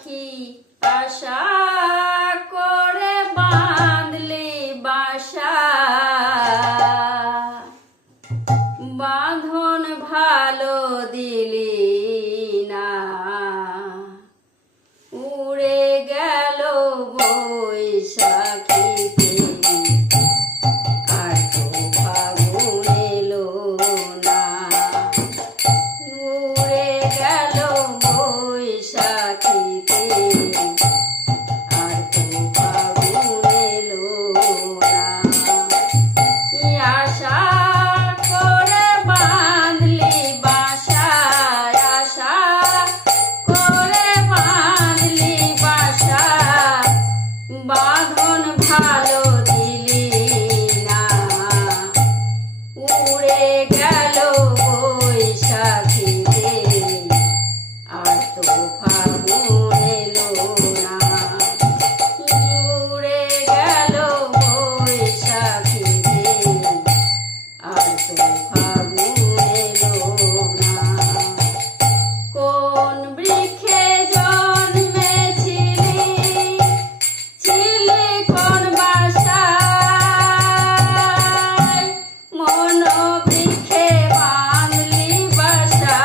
পাখি আশা করে বাঁধলি বাসা, বাঁধন ভালো দিলি না, উড়ে গেল বৈশাখীতে, আর তো ফাগুন এলো না, উড়ে গেল বৈশাখীতে, আর তো ফাগুন এলো না। আশা করে বাঁধলি বাসা, আশা করে বাঁধলি বাসা, বাঁধন ভালো দিলি না, উড়ে গেল বৈশাখীতে, আর তো ফাগুন এলো না, উড়ে গেল বৈশাখীতে, আর তো ফাগুন এলো না। কোন বৃক্ষে জন্মেছিলি, ছিলি কোন বাসায়, মন বৃক্ষে বাঁধলি বাসা,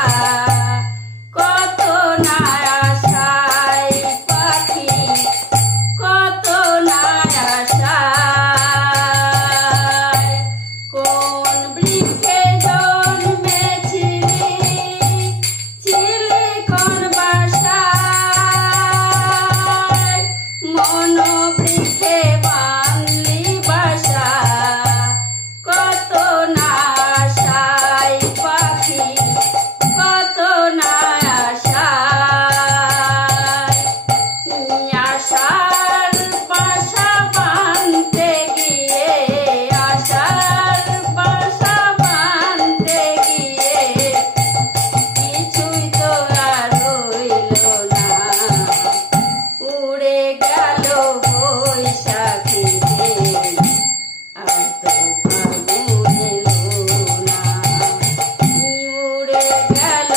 কত না আশায় পাখি, কত না আশায়। কোন বৃক্ষে জন্মেছিলি, ছিলি কোন বাসায়, মন বৃক্ষে বাঁধলি বাসা, কত না আশায় পাখি, কত না আশায়। আশার বাসা বাঁধতে গিয়ে, আশার বাসা বাঁধতে গিয়ে, কিছুই তো আর রইল না, উড়ে গেল বৈশাখীতে, আর তো ফাগুন এলো না, উড়ে গেল